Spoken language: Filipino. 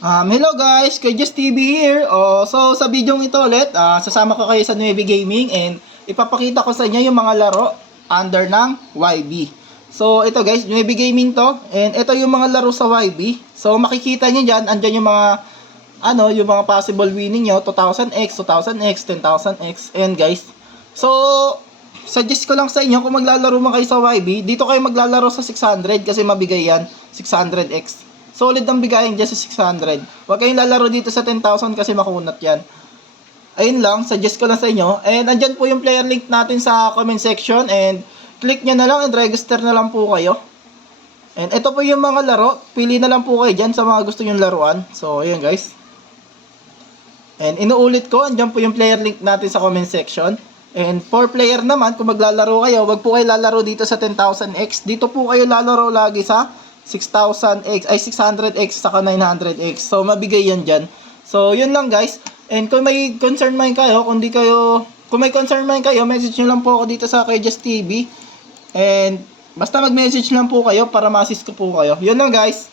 Hello guys, kay Just TV here. So sa video ito ulit, sasama ko kayo sa Nueve Gaming and ipapakita ko sa inyo yung mga laro under ng YB. So ito guys, Nueve Gaming to and ito yung mga laro sa YB. So makikita niyo diyan, andyan yung mga yung mga possible winning nyo, 2000x, 2000x, 10,000x and guys. So suggest ko lang sa inyo kung maglalaro man kayo sa YB, dito kayo maglalaro sa 600 kasi mabigay yan, 600x. Solid ang bigayan dyan sa 600. Huwag kayong lalaro dito sa 10,000 kasi makunat yan. Ayun lang, suggest ko lang sa inyo. And andyan po yung player link natin sa comment section. And click nyo na lang and register na lang po kayo. And ito po yung mga laro. Pili na lang po kayo dyan sa mga gusto nyo laruan. So, ayun guys. And inuulit ko, andyan po yung player link natin sa comment section. And for player naman, kung maglalaro kayo, wag po kayo lalaro dito sa 10,000x. Dito po kayo lalaro lagi sa 6,000x, ay 600x, saka 900x. So, mabigay yan dyan. So, yun lang guys. And kung may concern man kayo, kung may concern man kayo, message nyo lang po ako dito sa kay Just TV. And, basta mag-message lang po kayo para ma-assist ko po kayo. Yun lang guys.